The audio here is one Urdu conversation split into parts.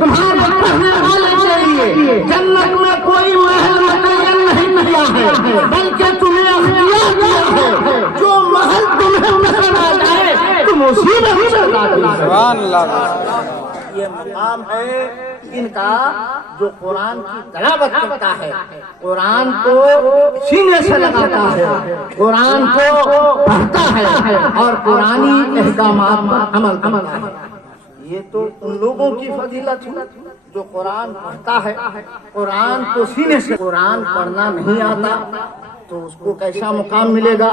تمہارے پڑھنے والے کے لیے جنت میں کوئی محل متعین نہیں کیا ہے، بلکہ تمہیں اختیار دیا ہے، جو محل تمہیں پسند آ جائے تم اسی میں سبحان اللہ۔ یہ مقام ہے ان کا جو قرآن کی تلاوت کرتا ہے، قرآن کو سینے سے لگاتا ہے، قرآن کو پڑھتا ہے اور قرآنی احکامات پر عمل کرتا ہے۔ یہ تو ان لوگوں کی فضیلت ہے جو قرآن پڑھتا ہے، قرآن کو سینے سے۔ قرآن پڑھنا نہیں آتا تو اس کو کیسا مقام ملے گا؟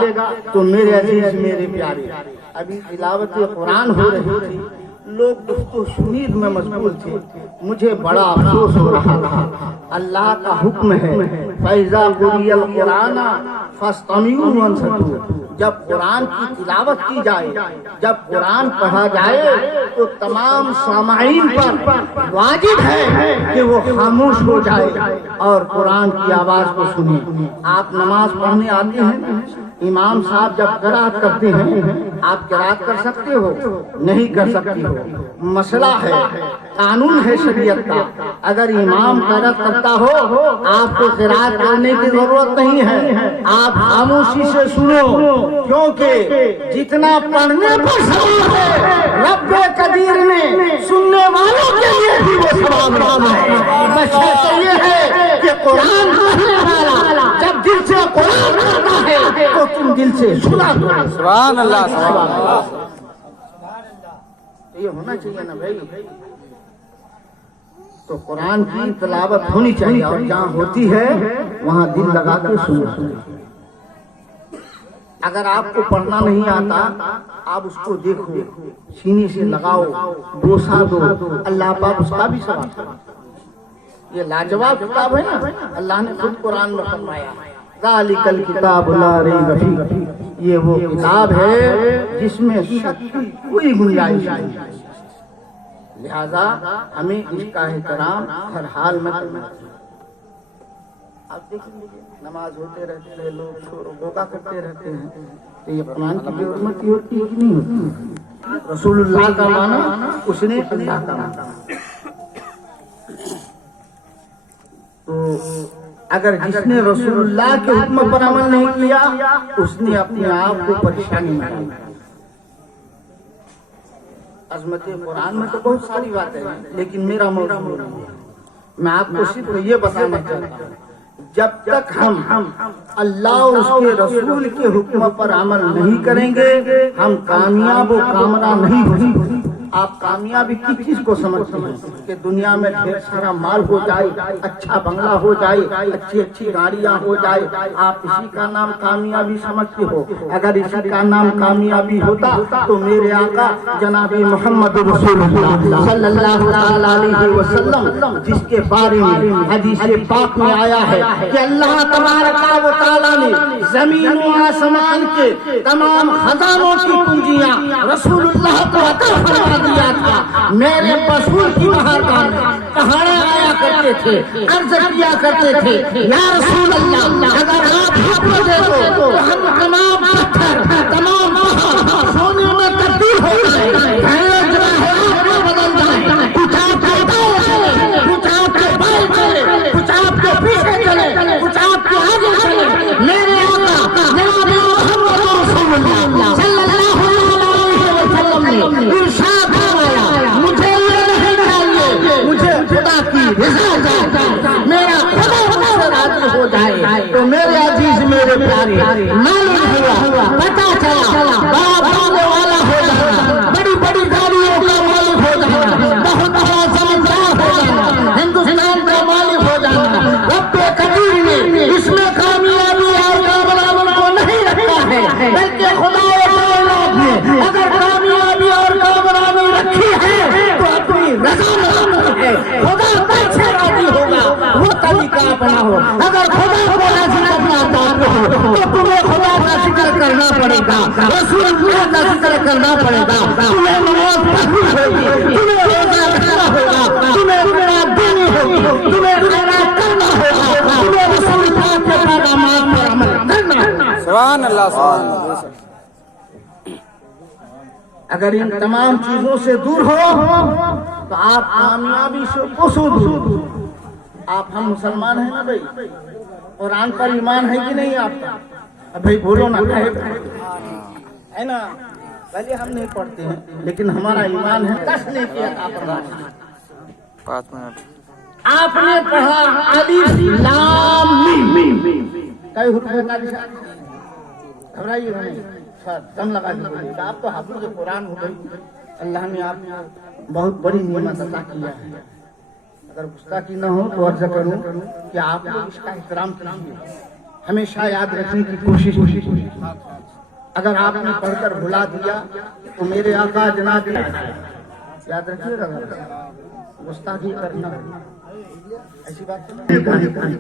تو میرے عزیز میرے پیارے، ابھی تلاوت قرآن ہو رہی تھی، لوگ گفت و شنید میں مشغول تھے، مجھے بڑا افسوس ہو رہا تھا۔ اللہ کا حکم ہے فَإِذَا قُرِئَ الْقُرْآنُ فَاسْتَمِعُوا وَانصِتُوا، جب قرآن کی تلاوت کی جائے، جب قرآن پڑھا جائے تو تمام سامعین پر واجب ہے کہ وہ خاموش ہو جائے اور قرآن کی آواز کو سنیں۔ آپ نماز پڑھنے آتے ہیں، امام صاحب جب قرأت کرتے ہیں آپ قرأت کر سکتے ہو؟ نہیں کر سکتی ہو، مسئلہ ہے، قانون ہے شریعت کا۔ اگر امام قرأت کرتا ہو آپ کو قرأت کرنے کی ضرورت نہیں ہے، آپ خاموشی سے سنو، کیونکہ جتنا پڑھنے پر ثواب ہے رب قدیر نے سننے والوں کے لیے بھی وہ ثواب رکھا ہے۔ بس یہ ہے کہ قرآن پڑھنے والا جب دل سے قرآن پڑھتا ہے تو تم دل سے سنا کرو۔ سبحان اللہ، سبحان اللہ۔ یہ ہونا چاہیے نا بھائی، تو قرآن کی تلاوت ہونی چاہیے اور جہاں ہوتی ہے وہاں دل لگا کے سنو۔ اگر آپ کو پڑھنا نہیں آتا آپ اس کو دیکھو، سینے سے لگاؤ، بوسا دو، اللہ پاک اس کا بھی ثواب۔ یہ لاجواب کتاب ہے نا، اللہ نے خود قرآن میں فرمایا ذالک الکتاب لا ریب فیہ، یہ وہ کتاب ہے جس میں شک کی کوئی گنجائش نہیں، لہذا ہمیں اس کا احترام ہر حال میں کرنا چاہیے۔ آپ دیکھیں نماز ہوتے رہتے ہیں، لوگ شور و غوغا کرتے رہتے ہیں، تو یہ قرآن کی بے حرمتی ہوتی ہے کہ نہیں ہوتی؟ رسول اللہ کا معنی اس نے اللہ کا معنی، تو اگر جس نے رسول اللہ کے حکم پر عمل نہیں کیا اس نے اپنے آپ کو پریشانی میں ڈالا۔ عظمت قرآن میں تو بہت ساری باتیں ہیں لیکن میرا موضوع نہیں ہے، میں آپ کو صرف یہ بتانا چاہتا ہوں جب تک ہم اللہ اور اس کے رسول کے حکم پر عمل نہیں کریں گے ہم کامیاب و کامران نہیں ہو سکتے۔ آپ کامیابی کس چیز کو سمجھتے ہیں کہ دنیا میں ڈھیر سارا مال ہو جائے، اچھا بنگلہ ہو جائے، اچھی اچھی گاڑیاں ہو جائے، آپ اسی کا نام کامیابی سمجھتے ہو؟ اگر اسی کا نام کامیابی ہوتا تو میرے آقا جناب محمد رسول اللہ صلی اللہ علیہ وسلم جس کے بارے میں حدیث پاک میں آیا ہے کہ اللہ تبارک و تعالیٰ نے زمین و آسمان کے تمام خزانوں کی کنجیاں رسول اللہ کو عطا فرما دیا تھا، میرے رسول کی بارگاہ میں پہاڑے آیا کرتے تھے، عرض کیا کرتے تھے یا رسول اللہ اگر آپ حکم دے دو تو ہم تمام پتھر تمام پہاڑ سونے میں تبدیل ہو جائے، بدل جائے، کچھ آپ کے دائیں چلے، کچھ آپ کے بائیں چلے، کچھ آپ کے پیچھے چلے، کچھ آپ کے آگے چلے، میرے آقا جناب محمد رسول اللہ صلی اللہ علیہ وسلم نے ارشاد فرمایا مجھے یہ نہیں چاہیے، مجھے خدا کی رضا چاہیے، میرا خدا مجھ سے راضی ہو جائے۔ تو میرے عزیز میرے پیارے معلوم ہوا، پتہ چلا بڑا بننے والا ہو جانا، بڑی بڑی گاڑیوں کا مالک ہو جانا، بہت بڑا زمیندار ہو جانا، ہندوستان کا مالک ہو جانا، رب قدیر نے اس میں کامیابی اور کامیابی کو نہیں رکھا ہے بلکہ خدا نے اگر کامیابی اور کامیابی رکھی ہے تو اپنی رضا میں ہے، خدا کیسے راضی ہوگا وہ طریقہ اپنا ہو۔ اگر خدا کو راضی کرنا چاہتے ہو تو تمہیں خدا کا ذکر کرنا پڑے گا، رسول اللہ کا ذکر کرنا پڑے گا، تمہیں نماز پڑھنی ہوگی، تمہیں روزہ رکھنا ہوگا، تمہیں خیرات دینی ہوگی، تمہیں خیرات کرنا ہوگا، تمہیں رسول اللہ کے پیغامات پر عمل کرنا ہوگا۔ سبحان اللہ، سبحان اللہ۔ اگر ان تمام چیزوں سے دور ہو تو آپ کامیابی سے کوسوں دور. آپ ہم مسلمان ہیں نا بھائی, قرآن پر ایمان ہے کہ نہیں آپ کا؟ بھائی بولو نا, ہے نا؟ بھلے ہم نہیں پڑھتے ہیں لیکن ہمارا ایمان ہے. 10 نے کیا آپ 5 منٹ. آپ نے پڑھا الف لام میم, کئی حروف کا نشان؟ گھبرائیے نہیں, دم لگا کے بولیے. آپ تو حافظ قرآن ہو گئی. اللہ نے آپ کو بہت بڑی نعمت عطا کیا ہے. اگر گستاخی نہ ہو تو عرض کروں کہ آپ لوگ اس کا احترام کیجیے, ہمیشہ یاد رکھنے کی کوشش کیجیے. اگر آپ نے پڑھ کر بھلا دیا تو میرے آقا جناب یاد رکھیے گا, گستاخی کرنا ایسی بات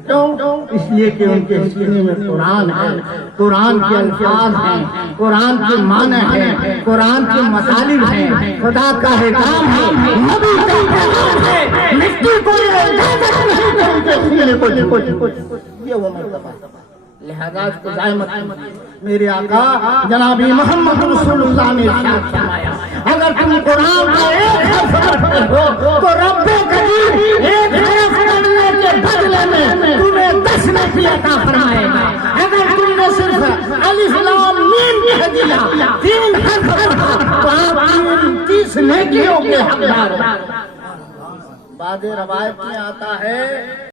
کیوں؟ اس لیے کہ ان کے سینے میں قرآن ہے, قرآن کے الفاظ ہیں, قرآن کے معنی ہیں, قرآن کے مطالب ہیں, خدا کا احکام ہے, نبی کا پیغام ہے. مٹی کو یہ وہ مرتبہ, لہذا اس کو ضائع مت کیجیے. میرے آقا جناب محمد رسول اللہ نے ارشاد فرمایا, اگر تم قرآن کا ایک حرف پڑھتے ہو تو رب کریم ایک حرف پڑھنے کے بدلے میں تمہیں 10 نیکی عطا فرمائے گا. اگر تم نے صرف الف لام میم کہہ دیا, 3 حرف پڑھا, تو آپ 30 نیکیوں کے حقدار. بعد روایت میں آتا ہے